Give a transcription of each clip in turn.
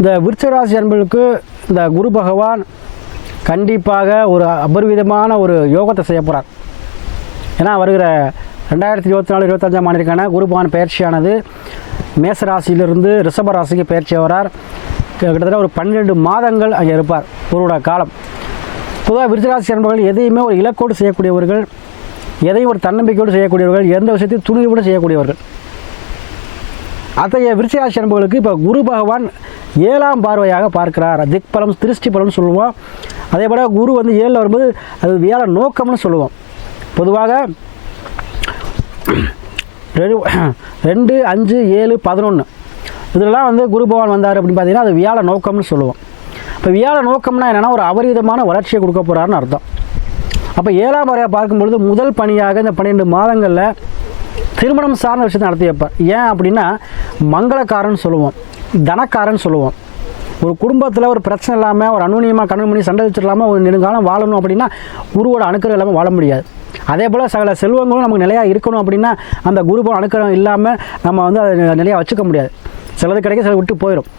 இந்த விருச்சராசி அன்பர்களுக்கு இந்த குரு பகவான் கண்டிப்பாக ஒரு அபரிவிதமான ஒரு யோகத்தை செய்ய போகிறார் ஏன்னா வருகிற ரெண்டாயிரத்தி இருபத்தி நாலு இருபத்தஞ்சாம் ஆண்டிற்கான குரு பகவான் பயிற்சியானது மேச ராசியிலிருந்து ரிஷப ராசிக்கு பயிற்சி வரார். கிட்டத்தட்ட ஒரு பன்னிரெண்டு மாதங்கள் அங்கே இருப்பார் குருவோட காலம். பொதுவாக விருச்சராசி அன்பர்கள் எதையுமே ஒரு இலக்கோடு செய்யக்கூடியவர்கள் எதையும் ஒரு தன்னம்பிக்கையோடு செய்யக்கூடியவர்கள் எந்த விஷயத்தையும் துணிவோடு செய்யக்கூடியவர்கள். அத்தகைய விருச்சிராசி அன்புகளுக்கு இப்போ குரு பகவான் ஏழாம் பார்வையாக பார்க்கிறார். திக்பலம் திருஷ்டி பலம்னு சொல்லுவோம். அதே போல் குரு வந்து ஏழில் வரும்போது அது வேலை நோக்கம்னு சொல்லுவோம். பொதுவாக ரெண்டு அஞ்சு ஏழு பதினொன்று இதெல்லாம் வந்து குரு பகவான் வந்தார் அப்படின்னு பார்த்தீங்கன்னா அது வியாழ நோக்கம்னு சொல்லுவோம். இப்போ வியாழ நோக்கம்னா என்னென்னா ஒரு அபரிதமான வளர்ச்சியை கொடுக்க போகிறாருன்னு அர்த்தம். அப்போ ஏழாம் முறையாக பார்க்கும்பொழுது முதல் பணியாக இந்த பன்னிரெண்டு மாதங்களில் திருமணம் சார்ந்த விஷயத்தை நடத்தி வைப்பார் ஏன் அப்படின்னா மங்களக்காரன் சொல்லுவோம். தனக்காரன் சொல்லுவோம். ஒரு குடும்பத்தில் ஒரு பிரச்சனை இல்லாமல் ஒரு அனுநியமாக கண்ணு பண்ணி சண்டை வச்சிடலாமல் ஒரு நெடுங்காலம் வாழணும் அப்படின்னா குருவோட அணுக்கரம் இல்லாமல் வாழ முடியாது. அதே போல் சகல செல்வங்களும் நமக்கு நிலையாக இருக்கணும் அப்படின்னா அந்த குருபோட அணுக்கிறம் இல்லாமல் நம்ம வந்து அதை நிலையாக வச்சுக்க முடியாது. சிலது கிடைக்க சில விட்டு போயிடும்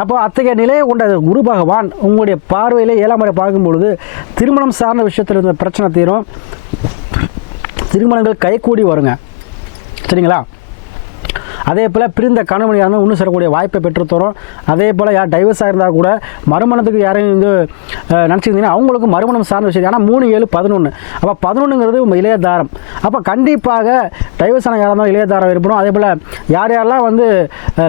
அப்போ அத்தகைய நிலையை கொண்ட குரு பகவான் உங்களுடைய பார்வையில் ஏழாம் முறை பார்க்கும் பொழுது திருமணம் சார்ந்த விஷயத்தில் இருந்த பிரச்சனை தீரும். திருமணங்கள் கைகூடி வருங்க. சரிங்களா? அதே போல் பிரிந்த கணவனியாக இருந்தால் இன்னும் சேரக்கூடிய வாய்ப்பை பெற்றுத்தரும் அதே போல் யார் டைவர்ஸாக இருந்தால் கூட மறுமணத்துக்கு யாரையும் வந்து நினச்சிருந்தீங்கன்னா அவங்களுக்கு மறுமணம் சார்ந்த விஷயம் ஏன்னா மூணு ஏழு பதினொன்று அப்போ பதினொன்றுங்கிறது இளைய தாரம். அப்போ கண்டிப்பாக டைவர்ஸ் ஆன யாராக இருந்தாலும் இளைய தாரம் ஏற்படும் அதே போல் யார் யாரெல்லாம் வந்து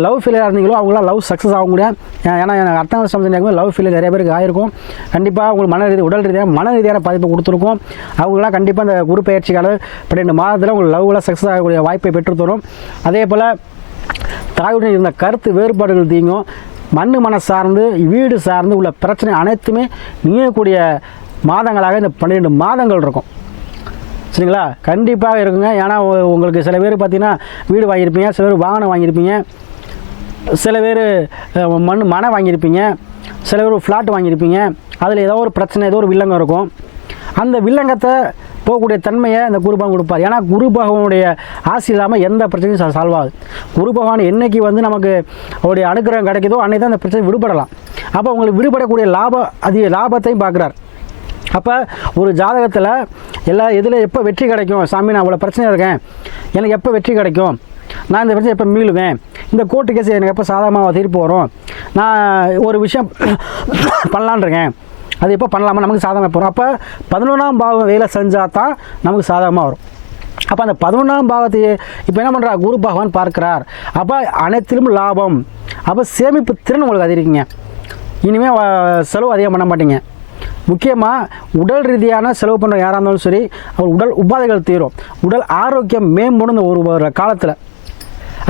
லவ் ஃபெயிலியர் இருந்தீங்களோ அவங்களாம் லவ் சக்ஸஸ் ஆக முடியும் ஏன்னா எனக்கு அர்த்தம் சம்பந்தம் லவ் ஃபெயிலியர் நிறைய பேருக்கு ஆயிருக்கும். கண்டிப்பாக உங்களுக்கு மன ரீதி உடல் ரீதியாக மன ரீதியான பாதிப்பு கொடுத்துருக்கும். அவங்களாம் கண்டிப்பாக அந்த குரு பயிற்சிக்கால பன்னெண்டு மாதத்தில் உங்களுக்கு லவ்வில் சக்ஸஸ் ஆகக்கூடிய வாய்ப்பை பெற்றுத்தரும் அதே போல் தாயுடன் இருந்த கருத்து வேறுபாடுகள் தீங்கும் மண் மன சார்ந்து வீடு சார்ந்து உள்ள பிரச்சனை அனைத்துமே நீங்கக்கூடிய மாதங்களாக இந்த பன்னிரெண்டு மாதங்கள் இருக்கும். சரிங்களா? கண்டிப்பாக இருக்குங்க. ஏன்னா உங்களுக்கு சில பேர் பார்த்தீங்கன்னா வீடு வாங்கியிருப்பீங்க சில பேர் வாகனம் வாங்கியிருப்பீங்க சில பேர் மண் மனை வாங்கியிருப்பீங்க சில பேர் ஃப்ளாட் வாங்கியிருப்பீங்க அதில் ஏதோ ஒரு பிரச்சனை ஏதோ ஒரு வில்லங்கம் இருக்கும். அந்த வில்லங்கத்தை போகக்கூடிய தன்மையை அந்த குரு பகவான் கொடுப்பார். ஏன்னா குரு பகவானுடைய ஆசை இல்லாமல் எந்த பிரச்சனையும் சால்வ் ஆகுது குரு பகவான் என்னைக்கு வந்து நமக்கு அவருடைய அனுகிரகம் கிடைக்குதோ அன்னைக்கு தான் அந்த பிரச்சனை விடுபடலாம். அப்போ உங்களுக்கு விடுபடக்கூடிய லாப அதிக லாபத்தையும் பார்க்குறார் அப்போ ஒரு ஜாதகத்தில் எல்லா இதில் எப்போ வெற்றி கிடைக்கும்? சாமி நான் அவ்வளோ பிரச்சனையாக இருக்கேன். எனக்கு எப்போ வெற்றி கிடைக்கும்? நான் இந்த பிரச்சனை எப்போ மீளுவேன்? இந்த கோர்ட்டு கேஸ் எனக்கு எப்போ சாதகமாக தீர்ப்பு வரும்? நான் ஒரு விஷயம் பண்ணலான் இருக்கேன். அது எப்போ பண்ணலாமா? நமக்கு சாதகமாக போகிறோம் அப்போ பதினொன்றாம் பாவம் வேலை செஞ்சால் தான் நமக்கு சாதகமாக வரும். அப்போ அந்த பதினொன்றாம் பாவத்தையே இப்போ என்ன பண்ணுறா குரு பகவான் பார்க்கிறார். அப்போ அனைத்திலும் லாபம். அப்போ சேமிப்பு திறன் உங்களுக்கு அதிகரிக்குங்க. இனிமேல் செலவு அதிகம் பண்ண மாட்டீங்க. முக்கியமாக உடல் ரீதியான செலவு பண்ணுற யாராக இருந்தாலும் சரி அவர் உடல் உபாதைகள் தீரும். உடல் ஆரோக்கியம் மேம்படும் இந்த ஒரு ஒரு காலத்தில்.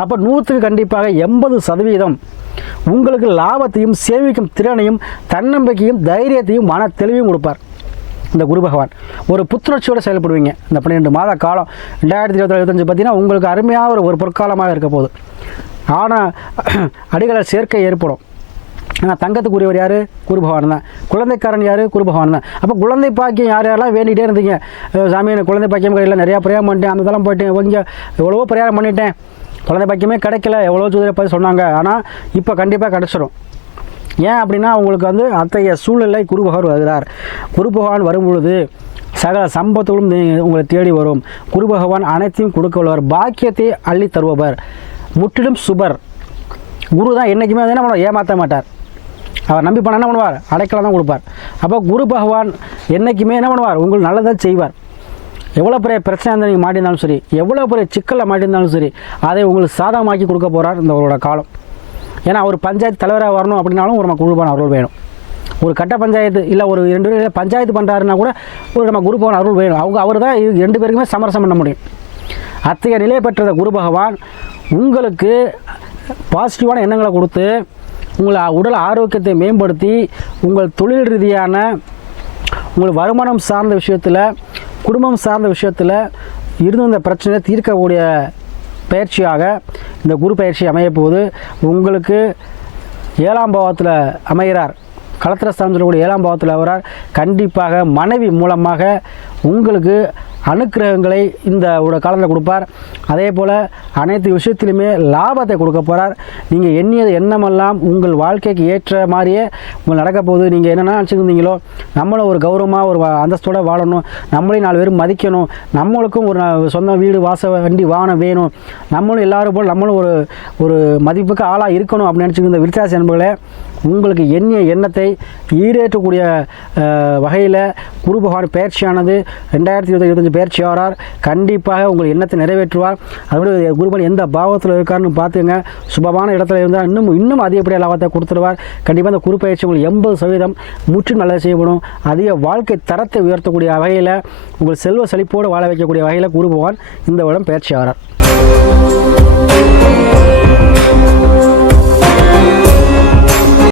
அப்போ நூற்றுக்கு கண்டிப்பாக எண்பது சதவீதம் உங்களுக்கு லாபத்தையும் சேமிக்கும் திறனையும் தன்னம்பிக்கையும் தைரியத்தையும் மன தெளிவையும் கொடுப்பார். இந்த குரு பகவான். ஒரு புத்துணர்ச்சியோடு செயல்படுவீங்க. இந்த பன்னிரெண்டு மாத காலம் ரெண்டாயிரத்தி இருபத்தி இருபத்தஞ்சு பார்த்தீங்கன்னா உங்களுக்கு அருமையாக ஒரு ஒரு பொற்காலமாக இருக்க போகுது. ஆனால் அடிகளை சேர்க்கை ஏற்படும். ஆனால் தங்கத்துக்குரியவர் யார்? குரு பகவான் தான். குழந்தைக்காரன் யார்? குரு பகவான் தான். அப்போ குழந்தை பாக்கியம் யார் யாரெல்லாம் வேண்டிகிட்டே இருந்தீங்க? அஹ் சாமி குழந்தை பாக்கியம் இல்லை நிறையா பிரயாணம் பண்ணிட்டேன் அந்த தளம் போயிட்டேன் இங்கே எவ்வளவோ பிரயாணம் பண்ணிட்டேன். குழந்தை பாக்கியமே கிடைக்கல. எவ்வளோ ஜோதிட பார்த்து சொன்னாங்க. ஆனால் இப்போ கண்டிப்பாக கிடச்சிரும். ஏன் அப்படின்னா அவங்களுக்கு வந்து அத்தகைய சூழ்நிலை குரு பகவான் வருகிறார். குரு பகவான் வரும் பொழுது சகல சம்பத்துகளும் உங்களை தேடி வரும். குரு பகவான் அனைத்தையும் கொடுக்க உள்ளவர். பாக்கியத்தை அள்ளி தருபவர். முற்றிலும் சுபர். குரு தான் என்றைக்குமே வந்து என்ன பண்ணுவார்? ஏமாற்ற மாட்டார். அவர் நம்பி பண்ண என்ன பண்ணுவார்? அடைக்கலாம் தான் கொடுப்பார். அப்போ குரு பகவான் என்றைக்குமே என்ன பண்ணுவார்? உங்களுக்கு நல்லதாக செய்வார். எவ்வளோ பெரிய பிரச்சனை இருந்தால் நீங்கள் மாட்டியிருந்தாலும் சரி எவ்வளோ பெரிய சிக்கலில் மாட்டியிருந்தாலும் சரி அதை உங்களுக்கு சாதகமாக்கி கொடுக்க போகிறார் இந்த அவரோட காலம். ஏன்னா அவர் பஞ்சாயத்து தலைவராக வரணும் அப்படின்னாலும் ஒரு நம்ம குருபான அருள் வேணும். ஒரு கட்ட பஞ்சாயத்து இல்லை ஒரு ரெண்டு பேர் பஞ்சாயத்து பண்ணுறாருன்னா கூட ஒரு நம்ம குருபவன் அருள் வேணும். அவங்க அவர் தான் ரெண்டு பேருக்குமே சமரசம் பண்ண முடியும். அத்தகைய நிலை பெற்ற குரு பகவான் உங்களுக்கு பாசிட்டிவான எண்ணங்களை கொடுத்து உங்கள் உடல் ஆரோக்கியத்தை மேம்படுத்தி உங்கள் தொழில் ரீதியான உங்கள் வருமானம் சார்ந்த விஷயத்தில் குடும்பம் சார்ந்த விஷயத்தில் இருந்த இந்த பிரச்சனையை தீர்க்கக்கூடிய பயிற்சியாக இந்த குரு பயிற்சி அமையப்போது உங்களுக்கு ஏழாம் பாவத்தில் அமைகிறார் களத்திரஸ்தானம் சொல்லக்கூடிய ஏழாம் பாவத்தில் வரார் கண்டிப்பாக மனைவி மூலமாக உங்களுக்கு அனுக்கிரகங்களை இந்த ஒரு காலத்தில் கொடுப்பார். அதே போல் அனைத்து விஷயத்திலுமே லாபத்தை கொடுக்க போகிறார் நீங்கள் எண்ணியது எண்ணமெல்லாம் உங்கள் வாழ்க்கைக்கு ஏற்ற மாதிரியே உங்களுக்கு நடக்க போகுது. நீங்கள் என்னென்ன நினச்சிருந்தீங்களோ நம்மளும் ஒரு கௌரவமாக ஒரு அந்தஸ்தோடு வாழணும். நம்மளையும் நாலு பேரும் மதிக்கணும். நம்மளுக்கும் ஒரு சொந்த வீடு வாச வண்டி வாகனம் வேணும். நம்மளும் எல்லாரும் போல் நம்மளும் ஒரு ஒரு மதிப்புக்கு ஆளாக இருக்கணும் அப்படின்னு நினச்சிருந்த விருத்தாசி அன்பர்களே உங்களுக்கு எண்ணிய எண்ணத்தை ஈடேற்றக்கூடிய வகையில் குரு பகவான் பயிற்சியானது ரெண்டாயிரத்தி இருபத்தி இருபத்தஞ்சு பயிற்சி ஆகிறார் கண்டிப்பாக உங்கள் எண்ணத்தை நிறைவேற்றுவார். அதோட குருபன் எந்த பாவத்தில் இருக்காருன்னு பார்த்துங்க சுபமான இடத்துல இருந்தால் இன்னும் இன்னும் அதிகப்படியாக லாபத்தை கொடுத்துருவார் கண்டிப்பாக அந்த குரு பயிற்சி உங்களுக்கு எண்பது சதவீதம் முற்றிலும் நல்லது செய்யப்படும். அதிக வாழ்க்கை தரத்தை உயர்த்தக்கூடிய வகையில் உங்கள் செல்வ செழிப்போடு வாழ வைக்கக்கூடிய வகையில் குரு பகவான் இந்த வருடம் பயிற்சி ஆகிறார்